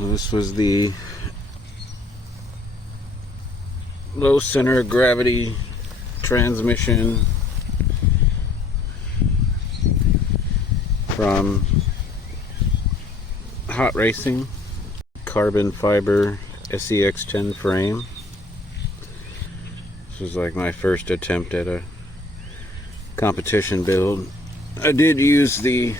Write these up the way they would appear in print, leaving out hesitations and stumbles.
This was the low center of gravity transmission from Hot Racing. Carbon fiber SCX10 frame. This was like my first attempt at a competition build. I did use the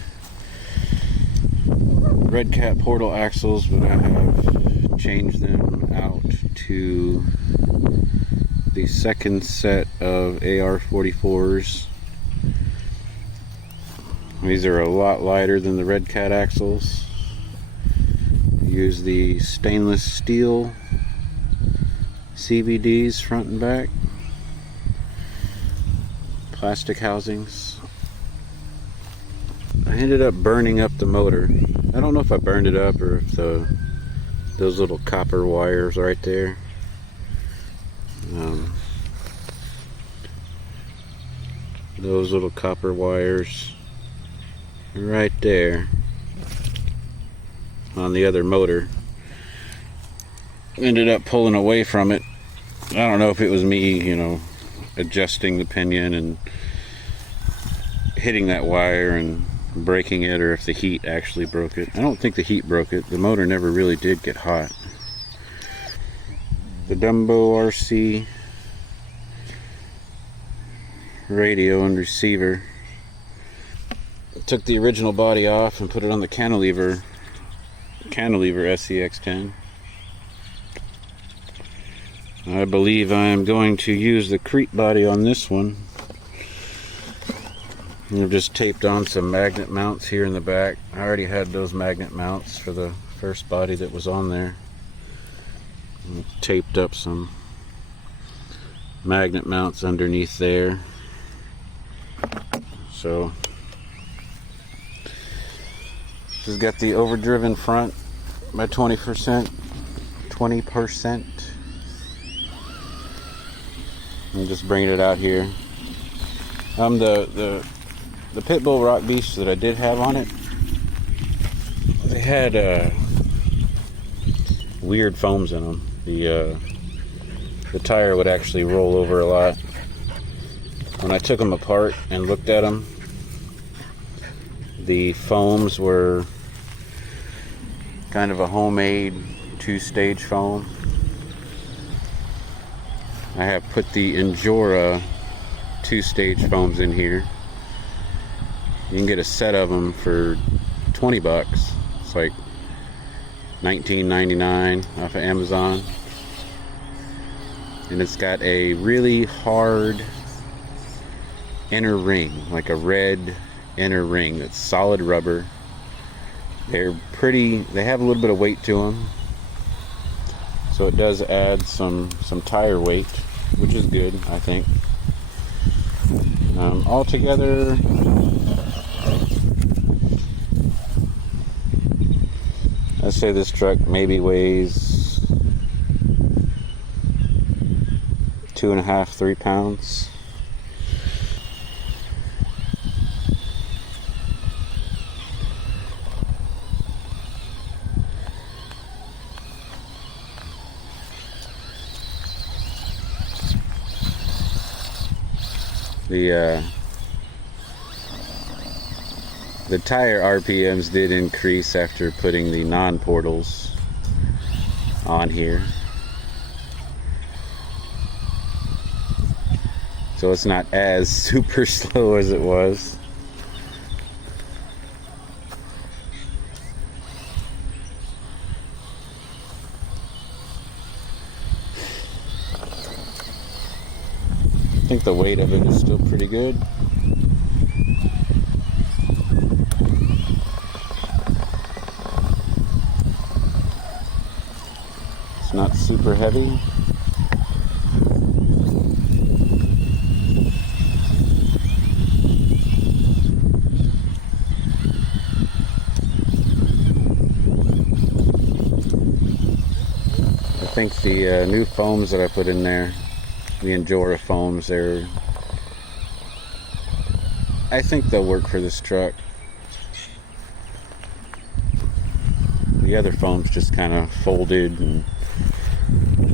Redcat portal axles, but I have changed them out to the second set of AR44s. These are a lot lighter than the Redcat axles. Use the stainless steel CVDs front and back. Plastic housings. I ended up burning up the motor. I don't know if I burned it up or if those little copper wires right there. Those little copper wires right there on the other motor ended up pulling away from it. I don't know if it was me, adjusting the pinion and hitting that wire and breaking it, or if the heat actually broke it. I don't think the heat broke it. The motor never really did get hot. The Dumbo RC radio and receiver. Took the original body off and put it on the cantilever SCX10. I believe I am going to use the Crete body on this one. I've just taped on some magnet mounts here in the back. I already had those magnet mounts for the first body that was on there. I taped up some magnet mounts underneath there. So this has got the overdriven front by 20%. I'm just bringing it out here. The Pitbull Rock Beast that I did have on it, they had weird foams in them. The tire would actually roll over a lot. When I took them apart and looked at them, the foams were kind of a homemade two-stage foam. I have put the Injora two-stage foams in here. You can get a set of them for $20. It's like $19.99 off of Amazon. And it's got a really hard inner ring, like a red inner ring that's solid rubber. They have a little bit of weight to them. So it does add some tire weight, which is good, I think. Altogether, I'd say this truck maybe weighs 2.5–3 pounds. The tire RPMs did increase after putting the non-portals on here. So it's not as super slow as it was. I think the weight of it is still pretty good. It's not super heavy. I think the new foams that I put in there, the Injora foams, I think they'll work for this truck. The other foam's just kind of folded, and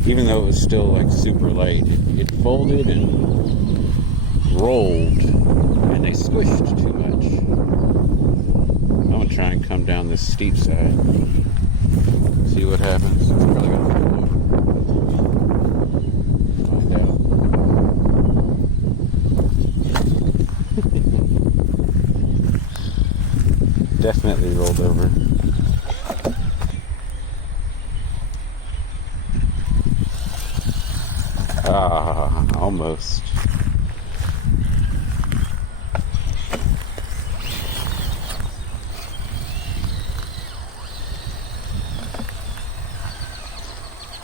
even though it was still like super light, it folded and rolled, and they squished too much. I'm gonna try and come down this steep side, see what happens. It's probably gonna roll over. Find out. Definitely rolled over. Ah, almost.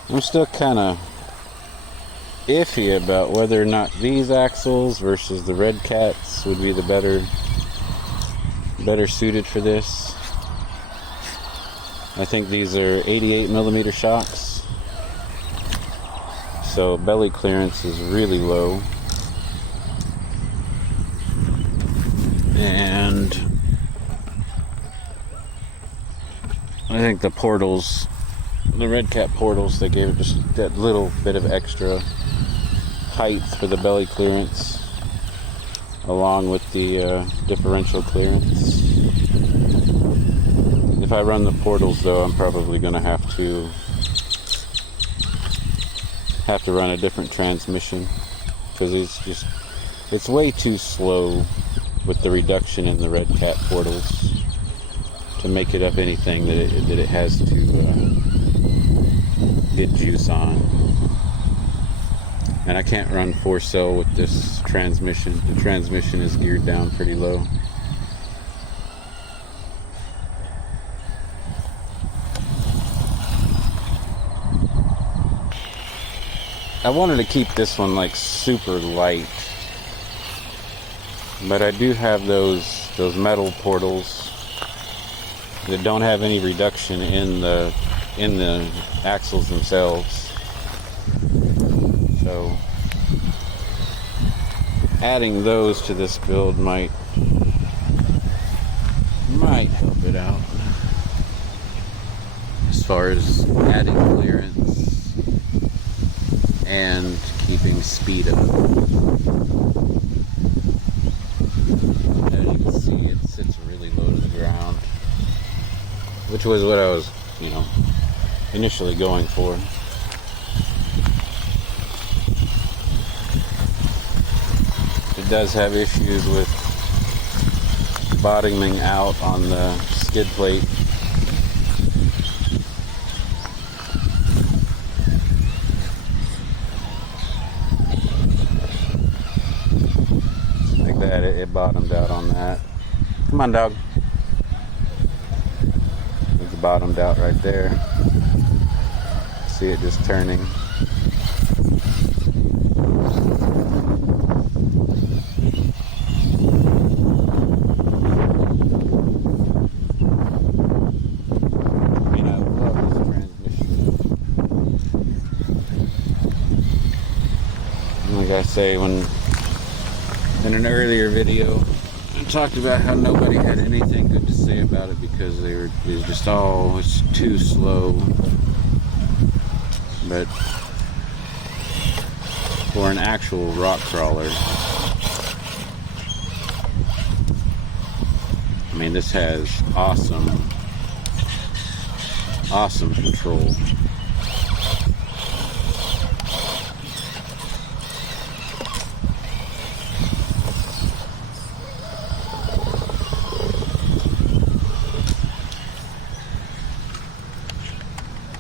I'm still kind of iffy about whether or not these axles versus the Redcats would be the better suited for this. I think these are 88mm shocks, so belly clearance is really low, and I think the portals, the Redcat portals, they gave it just that little bit of extra height for the belly clearance, along with the differential clearance. If I run the portals, though, I'm probably going to have to run a different transmission, because it's way too slow with the reduction in the Redcat portals to make it up anything that it has to get juice on. And I can't run 4-cell with this transmission. The transmission is geared down pretty low. I wanted to keep this one like super light, but I do have those metal portals that don't have any reduction in the axles themselves. So adding those to this build might help it out as far as adding clearance and keeping speed up. As you can see, it sits really low to the ground, which was what I was, initially going for. It does have issues with bottoming out on the skid plate. Like that, it bottomed out on that. Come on, dog. It's bottomed out right there. See it just turning. Like I say, when in an earlier video I talked about how nobody had anything good to say about it because it was just it's too slow. But for an actual rock crawler, I mean, this has awesome control.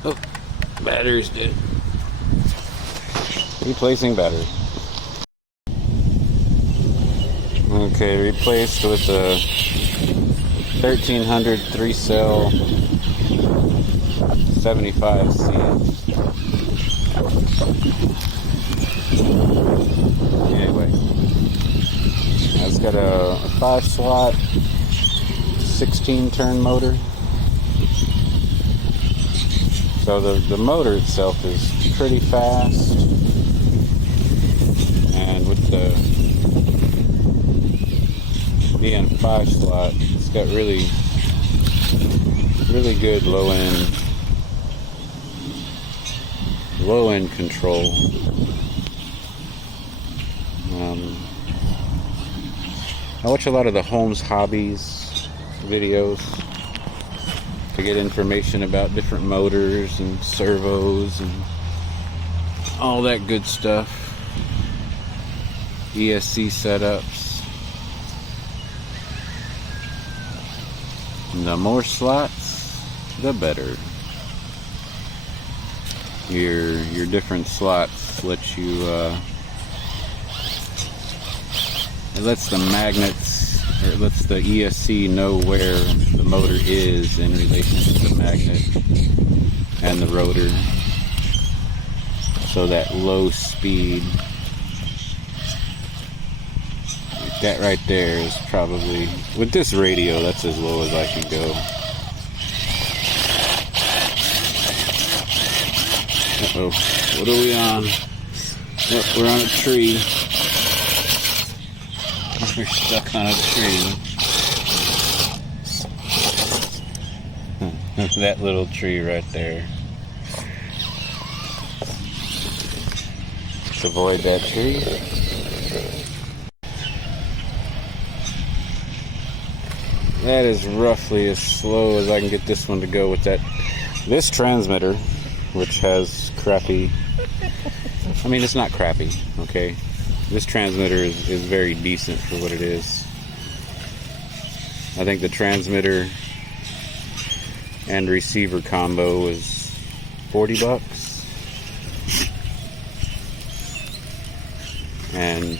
Oh, battery's dead. Replacing battery. Okay, replaced with a 1300 3-cell 75C. Anyway, it's got a 5-slot 16-turn motor. So the motor itself is pretty fast, and with the being 5-slot, it's got really Really good low end control. I watch a lot of the Homes Hobbies videos to get information about different motors and servos and all that good stuff. ESC setups. And the more slots, the better. Your different slots let you it lets the magnets, or it lets the ESC know where the motor is in relation to the magnet and the rotor. So that low speed, that right there is probably, with this radio, that's as low as I can go. Uh-oh, what are we on? Yep, we're on a tree. We're stuck on a tree. That little tree right there. Let's avoid that tree. That is roughly as slow as I can get this one to go with that. This transmitter, which has crappy, I mean, it's not crappy, okay? This transmitter is very decent for what it is. I think the transmitter and receiver combo is $40. And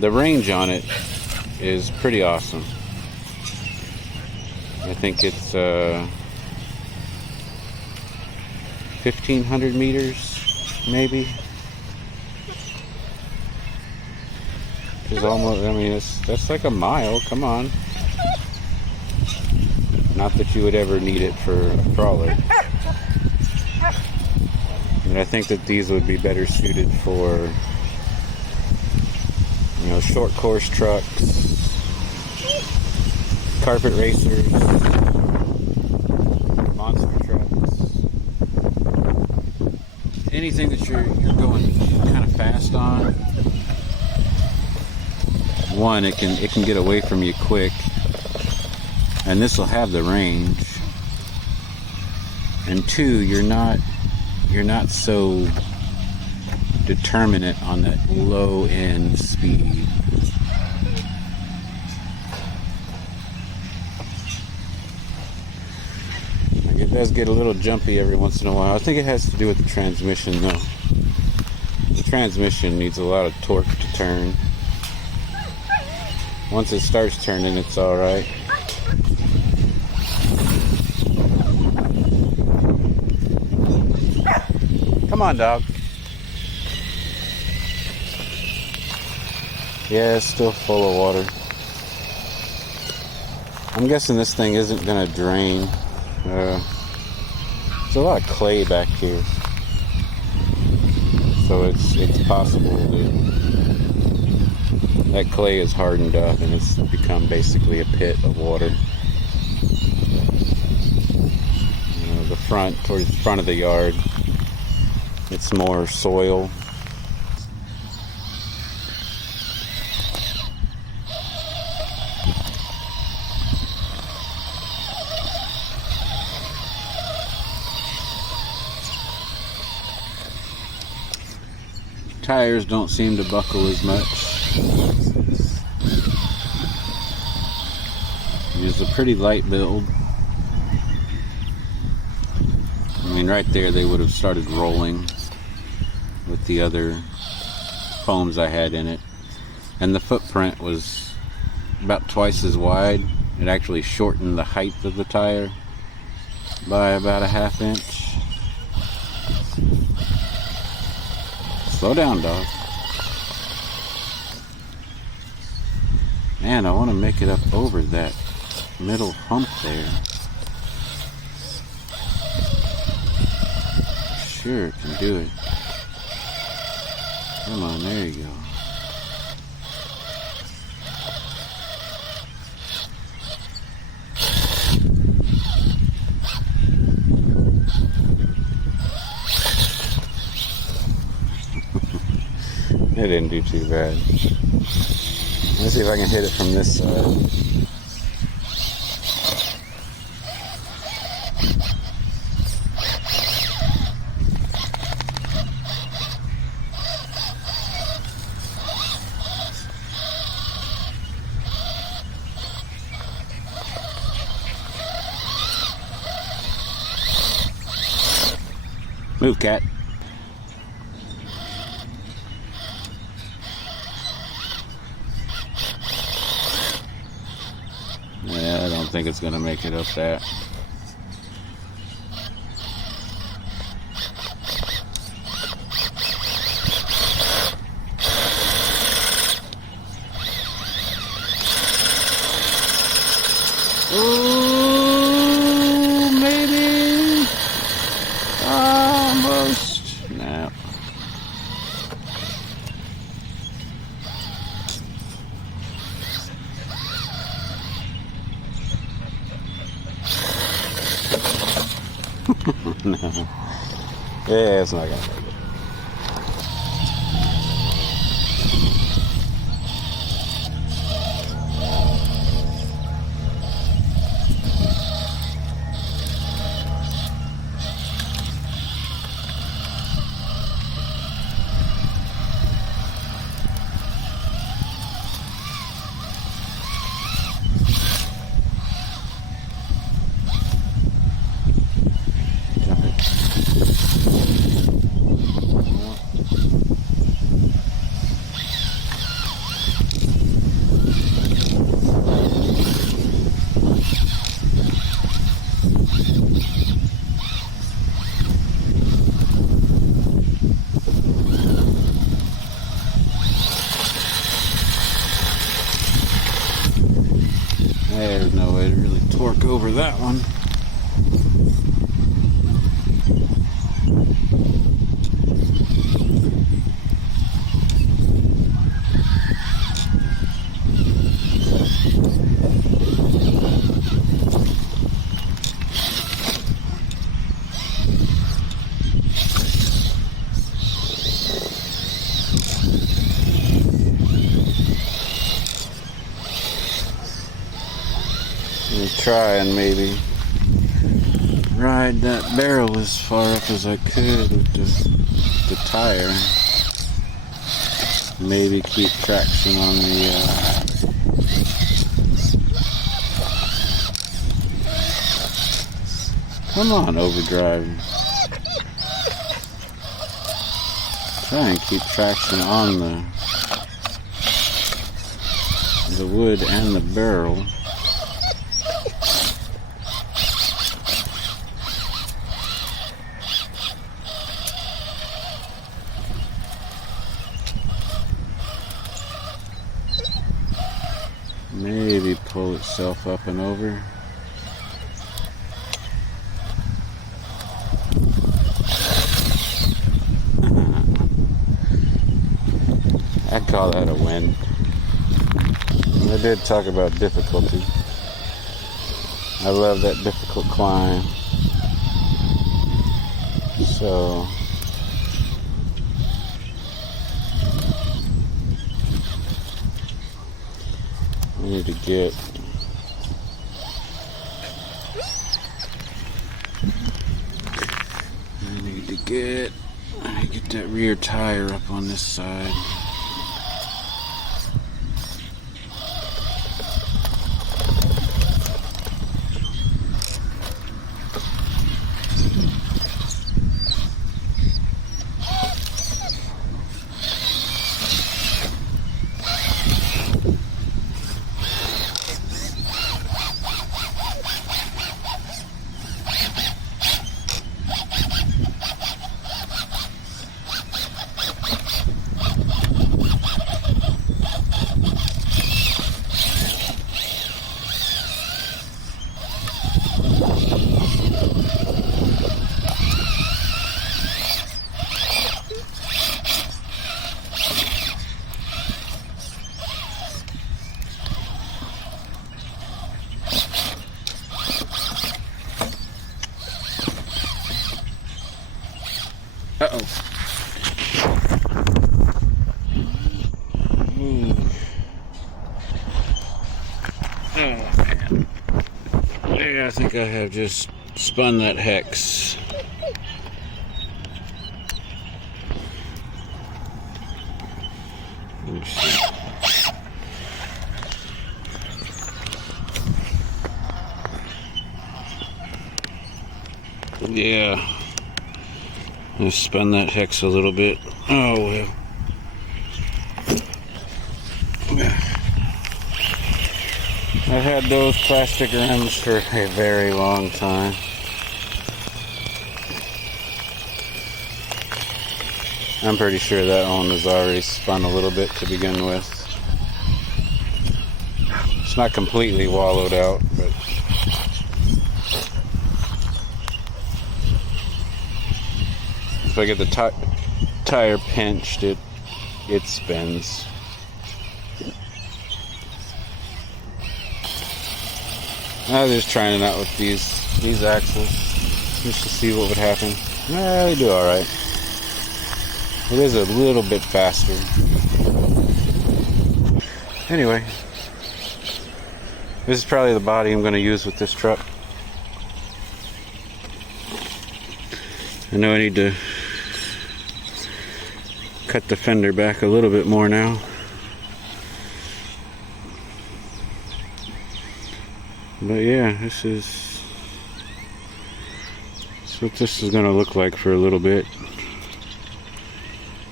the range on it is pretty awesome. I think it's 1,500 meters, maybe. Is almost, I mean, that's like a mile. Come on. Not that you would ever need it for a crawler. And I think that these would be better suited for, you know, short course trucks, carpet racers, monster trucks, anything that you're going kind of fast on. One, it can get away from you quick, and this will have the range. And two, you're not so determinate on that low end speed. It does get a little jumpy every once in a while. I think it has to do with the transmission though. The transmission needs a lot of torque to turn. Once it starts turning, it's alright. Come on, dog. Yeah, it's still full of water. I'm guessing this thing isn't going to drain. There's a lot of clay back here. So it's possible that clay is hardened up and it's become basically a pit of water. You know, towards the front of the yard, it's more soil. Tires don't seem to buckle as much. It's a pretty light build. I mean, right there they would have started rolling with the other foams I had in it. And the footprint was about twice as wide. It actually shortened the height of the tire by about a ½ inch. Slow down, dog. Man, I want to make it up over that middle hump there. Sure can do it. Come on, there you go. didn't do too bad. Let's see if I can hit it from this side. Move, cat. Yeah, I don't think it's gonna make it up that. Ooh, maybe. Almost. No. No. Yeah, it's not gonna make it. There's no way to really torque over that one. Try and maybe ride that barrel as far up as I could with the tire. Maybe keep traction on the come on, Overdrive. Try and keep traction on the wood and the barrel. Maybe pull itself up and over. I'd call that a win. I did talk about difficulty. I love that difficult climb. So I need to get that rear tire up on this side. Oh man. Yeah, I think I have just spun that hex. Let me see. Yeah. Let's spun that hex a little bit. Oh well. I've had those plastic rims for a very long time. I'm pretty sure that one was already spun a little bit to begin with. It's not completely wallowed out, but if I get the tire pinched, it spins. I was just trying it out with these axles just to see what would happen. They do alright. It is a little bit faster. Anyway, this is probably the body I'm going to use with this truck. I know I need to cut the fender back a little bit more now. But yeah, this is what this is going to look like for a little bit.